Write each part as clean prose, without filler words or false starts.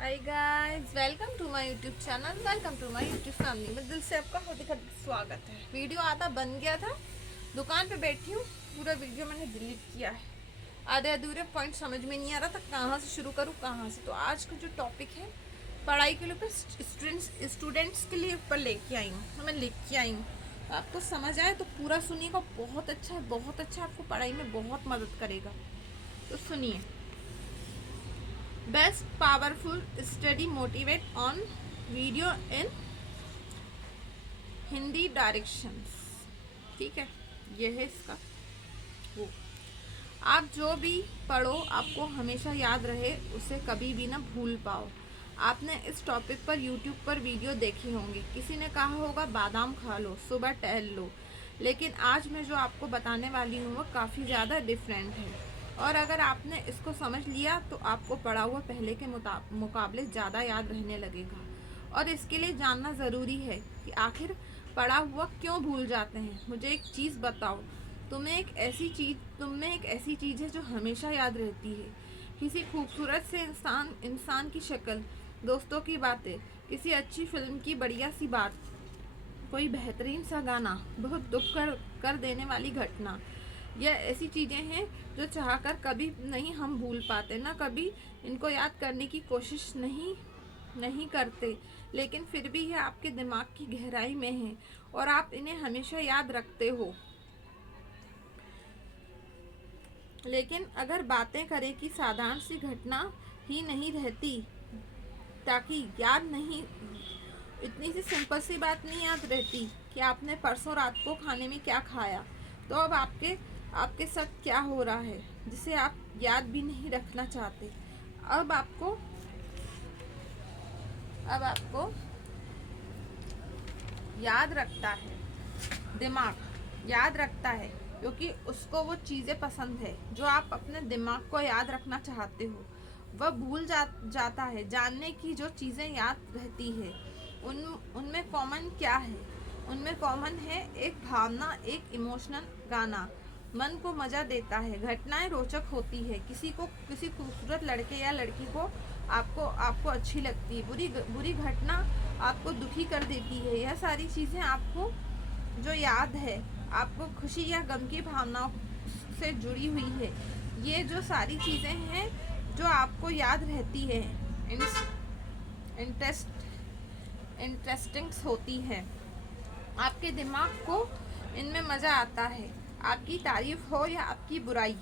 Hi guys, welcome to my YouTube channel, welcome to my YouTube family में दिल से आपका हार्दिक स्वागत है। वीडियो आधा बन गया था, दुकान पे बैठी हूँ, पूरा वीडियो मैंने डिलीट किया है। आधे अधूरे पॉइंट समझ में नहीं आ रहा था कहाँ से शुरू करूँ कहाँ से। तो आज का जो टॉपिक है पढ़ाई के लिए स्टूडेंट्स के लिए ऊपर लेके आई हूँ, तो मैं लिख के आई हूँ। तो आपको समझ आए तो पूरा सुनिएगा, बहुत अच्छा है, बहुत अच्छा, आपको पढ़ाई में बहुत मदद करेगा। तो सुनिए। Best powerful study motivate on video in Hindi directions. ठीक है, ये है इसका वो। आप जो भी पढ़ो आपको हमेशा याद रहे, उसे कभी भी ना भूल पाओ। आपने इस टॉपिक पर यूट्यूब पर वीडियो देखी होंगी, किसी ने कहा होगा बादाम खा लो, सुबह टहल लो, लेकिन आज मैं जो आपको बताने वाली हूँ वो काफ़ी ज़्यादा डिफरेंट है। और अगर आपने इसको समझ लिया तो आपको पढ़ा हुआ पहले के मुकाबले ज़्यादा याद रहने लगेगा। और इसके लिए जानना ज़रूरी है कि आखिर पढ़ा हुआ क्यों भूल जाते हैं। मुझे एक चीज़ बताओ, तुम में एक ऐसी चीज़ है जो हमेशा याद रहती है। किसी खूबसूरत से इंसान की शक्ल, दोस्तों की बातें, किसी अच्छी फिल्म की बढ़िया सी बात, कोई बेहतरीन सा गाना, बहुत दुख कर देने वाली घटना। यह ऐसी चीज़ें हैं जो चाहकर कभी नहीं हम भूल पाते, ना कभी इनको याद करने की कोशिश नहीं करते, लेकिन फिर भी यह आपके दिमाग की गहराई में है और आप इन्हें हमेशा याद रखते हो। लेकिन अगर बातें करें कि साधारण सी घटना ही नहीं रहती, ताकि याद नहीं, इतनी सी सिंपल सी बात नहीं याद रहती कि आपने परसों रात को खाने में क्या खाया, तो अब आपके आपके साथ क्या हो रहा है जिसे आप याद भी नहीं रखना चाहते। अब आपको अब आपको याद रखता है, दिमाग याद रखता है, क्योंकि उसको वो चीज़ें पसंद है जो आप अपने दिमाग को याद रखना चाहते हो। वह भूल जाता है। जानने की जो चीज़ें याद रहती है उनमें कॉमन क्या है? उनमें कॉमन है एक भावना, एक इमोशनल गाना मन को मज़ा देता है, घटनाएं रोचक होती है, किसी खूबसूरत लड़के या लड़की को आपको आपको अच्छी लगती है, बुरी घटना आपको दुखी कर देती है। यह सारी चीज़ें आपको जो याद है, आपको खुशी या गम की भावनाओं से जुड़ी हुई है। ये जो सारी चीज़ें हैं जो आपको याद रहती है, इंटरेस्ट इंटरेस्टिंग होती है, आपके दिमाग को इनमें मज़ा आता है। आपकी तारीफ हो या आपकी बुराई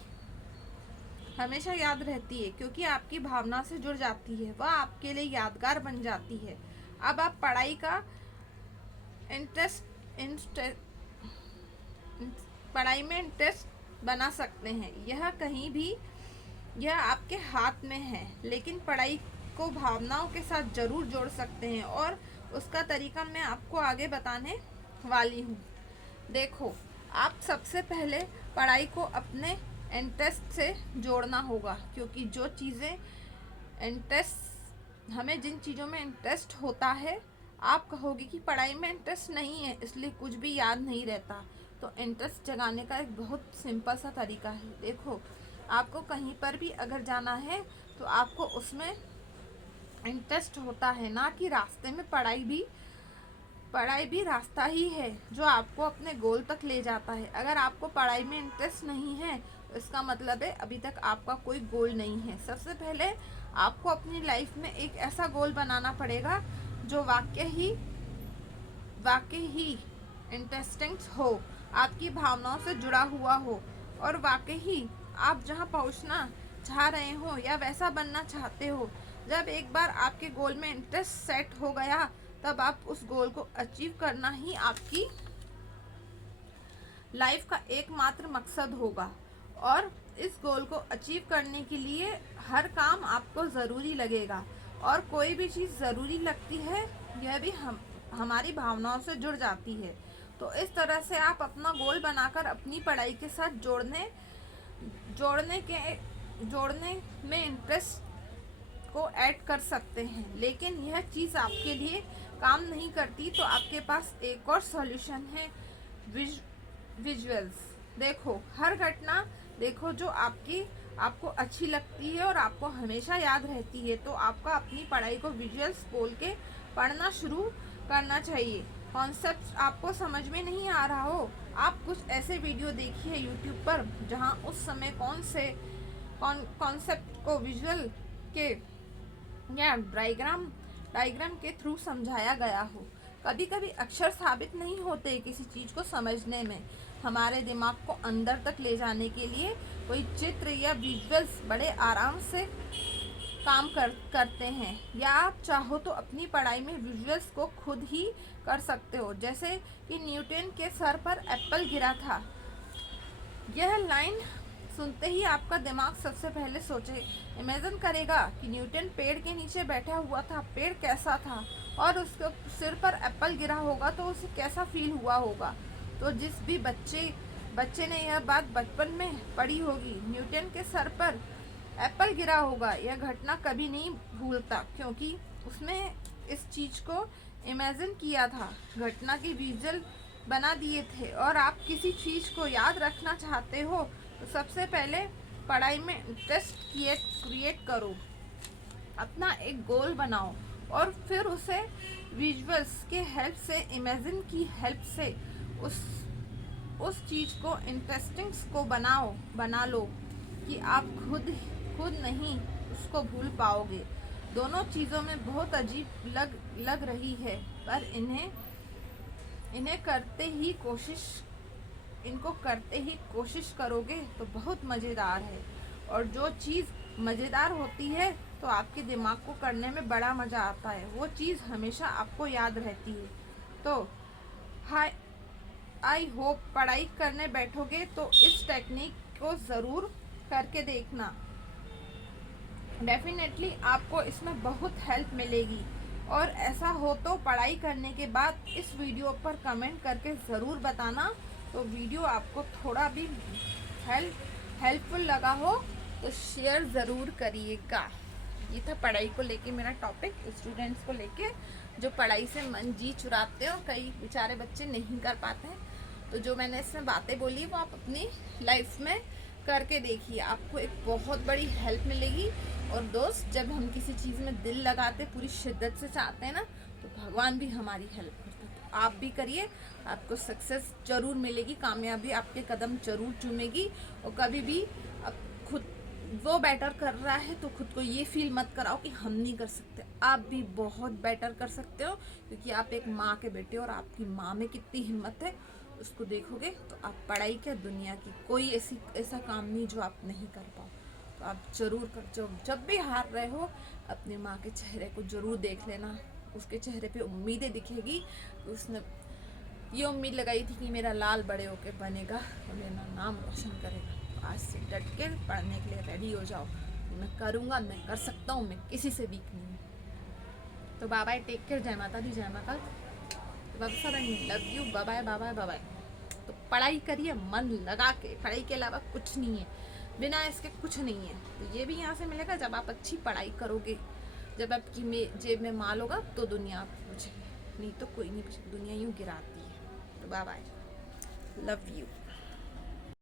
हमेशा याद रहती है, क्योंकि आपकी भावना से जुड़ जाती है, वह आपके लिए यादगार बन जाती है। अब आप पढ़ाई का इंटरेस्ट पढ़ाई में इंटरेस्ट बना सकते हैं। यह आपके हाथ में है, लेकिन पढ़ाई को भावनाओं के साथ ज़रूर जोड़ सकते हैं, और उसका तरीका मैं आपको आगे बताने वाली हूँ। देखो, आप सबसे पहले पढ़ाई को अपने इंटरेस्ट से जोड़ना होगा, क्योंकि जो चीज़ें इंटरेस्ट हमें जिन चीज़ों में इंटरेस्ट होता है, आप कहोगे कि पढ़ाई में इंटरेस्ट नहीं है इसलिए कुछ भी याद नहीं रहता। तो इंटरेस्ट जगाने का एक बहुत सिंपल सा तरीका है। देखो, आपको कहीं पर भी अगर जाना है तो आपको उसमें इंटरेस्ट होता है, ना कि रास्ते में। पढ़ाई भी रास्ता ही है जो आपको अपने गोल तक ले जाता है। अगर आपको पढ़ाई में इंटरेस्ट नहीं है तो इसका मतलब है अभी तक आपका कोई गोल नहीं है। सबसे पहले आपको अपनी लाइफ में एक ऐसा गोल बनाना पड़ेगा जो वाकई ही इंटरेस्टिंग हो, आपकी भावनाओं से जुड़ा हुआ हो, और वाकई ही आप जहां पहुंचना चाह रहे हो या वैसा बनना चाहते हो। जब एक बार आपके गोल में इंटरेस्ट सेट हो गया, तब आप उस गोल को अचीव करना ही आपकी लाइफ का एकमात्र मकसद होगा। और इस गोल को अचीव करने के लिए हर काम आपको ज़रूरी लगेगा, और कोई भी चीज़ ज़रूरी लगती है, यह भी हमारी भावनाओं से जुड़ जाती है। तो इस तरह से आप अपना गोल बनाकर अपनी पढ़ाई के साथ जोड़ने में इंटरेस्ट को ऐड कर सकते हैं। लेकिन यह चीज़ आपके लिए काम नहीं करती, तो आपके पास एक और सॉल्यूशन है, विजुअल्स। देखो, हर घटना देखो जो आपकी आपको अच्छी लगती है और आपको हमेशा याद रहती है, तो आपका अपनी पढ़ाई को विजुअल्स बोल के पढ़ना शुरू करना चाहिए। कॉन्सेप्ट आपको समझ में नहीं आ रहा हो, आप कुछ ऐसे वीडियो देखिए यूट्यूब पर जहां उस समय कौन से कॉन्सेप्ट को विजुअल के या डायग्राम के थ्रू समझाया गया हो। कभी कभी अक्षर साबित नहीं होते किसी चीज़ को समझने में, हमारे दिमाग को अंदर तक ले जाने के लिए कोई चित्र या विजुअल्स बड़े आराम से काम करते हैं। या आप चाहो तो अपनी पढ़ाई में विजुअल्स को खुद ही कर सकते हो, जैसे कि न्यूटन के सर पर एप्पल गिरा था। यह लाइन सुनते ही आपका दिमाग सबसे पहले इमेजिन करेगा कि न्यूटन पेड़ के नीचे बैठा हुआ था, पेड़ कैसा था, और उसके सिर पर एप्पल गिरा होगा तो उसे कैसा फील हुआ होगा। तो जिस भी बच्चे ने यह बात बचपन में पढ़ी होगी, न्यूटन के सर पर एप्पल गिरा होगा, यह घटना कभी नहीं भूलता, क्योंकि उसने इस चीज़ को इमेजिन किया था, घटना की विजुअल बना दिए थे। और आप किसी चीज़ को याद रखना चाहते हो तो सबसे पहले पढ़ाई में इंटरेस्ट क्रिएट करो, अपना एक गोल बनाओ और फिर उसे विजुअल्स के हेल्प से, इमेजिन की हेल्प से उस चीज़ को इंटरेस्टिंग को बना लो कि आप खुद नहीं उसको भूल पाओगे। दोनों चीज़ों में बहुत अजीब लग रही है, पर इनको करते ही कोशिश करोगे तो बहुत मज़ेदार है। और जो चीज़ मज़ेदार होती है तो आपके दिमाग को करने में बड़ा मज़ा आता है, वो चीज़ हमेशा आपको याद रहती है। तो आई होप पढ़ाई करने बैठोगे तो इस टेक्निक को ज़रूर करके देखना, डेफिनेटली आपको इसमें बहुत हेल्प मिलेगी। और ऐसा हो तो पढ़ाई करने के बाद इस वीडियो पर कमेंट करके ज़रूर बताना। तो वीडियो आपको थोड़ा भी हेल्पफुल लगा हो तो शेयर ज़रूर करिएगा। ये था पढ़ाई को लेके मेरा टॉपिक, स्टूडेंट्स को लेके जो पढ़ाई से मन जी चुराते हैं और कई बेचारे बच्चे नहीं कर पाते हैं। तो जो मैंने इसमें बातें बोली वो आप अपनी लाइफ में करके देखिए, आपको एक बहुत बड़ी हेल्प मिलेगी। और दोस्त, जब हम किसी चीज़ में दिल लगाते, पूरी शिद्दत से चाहते हैं ना, तो भगवान भी हमारी हेल्प करते हैं। तो आप भी करिए, आपको सक्सेस जरूर मिलेगी, कामयाबी आपके कदम जरूर चूमेगी। और कभी भी अब खुद वो बेटर कर रहा है तो खुद को ये फील मत कराओ कि हम नहीं कर सकते, आप भी बहुत बेटर कर सकते हो, क्योंकि आप एक माँ के बेटे और आपकी माँ में कितनी हिम्मत है उसको देखोगे तो आप पढ़ाई क्या, दुनिया की कोई ऐसा काम नहीं जो आप नहीं कर पाओ। तो आप जरूर कर, जब भी हार रहे हो अपनी माँ के चेहरे को जरूर देख लेना, उसके चेहरे पे उम्मीदें दिखेगी। उसने ये उम्मीद लगाई थी कि मेरा लाल बड़े होके बनेगा और मेरा नाम रोशन करेगा। तो आज से डट के पढ़ने के लिए रेडी हो जाओ, मैं करूँगा, मैं कर सकता हूँ, मैं किसी से वीक नहीं हूँ। तो बाय बाय, टेक केयर, जय माता दी, जय माता, love you, bye bye bye bye bye. तो पढ़ाई करिए मन लगा के, पढ़ाई के अलावा कुछ नहीं है, बिना इसके कुछ नहीं है। तो ये भी यहाँ से मिलेगा जब आप अच्छी पढ़ाई करोगे, जब आपकी जेब में माल होगा तो दुनिया आपको पूछेगी, नहीं तो कोई नहीं पूछेगी, दुनिया यूँ गिराती है। तो बाय बाय, लव यू।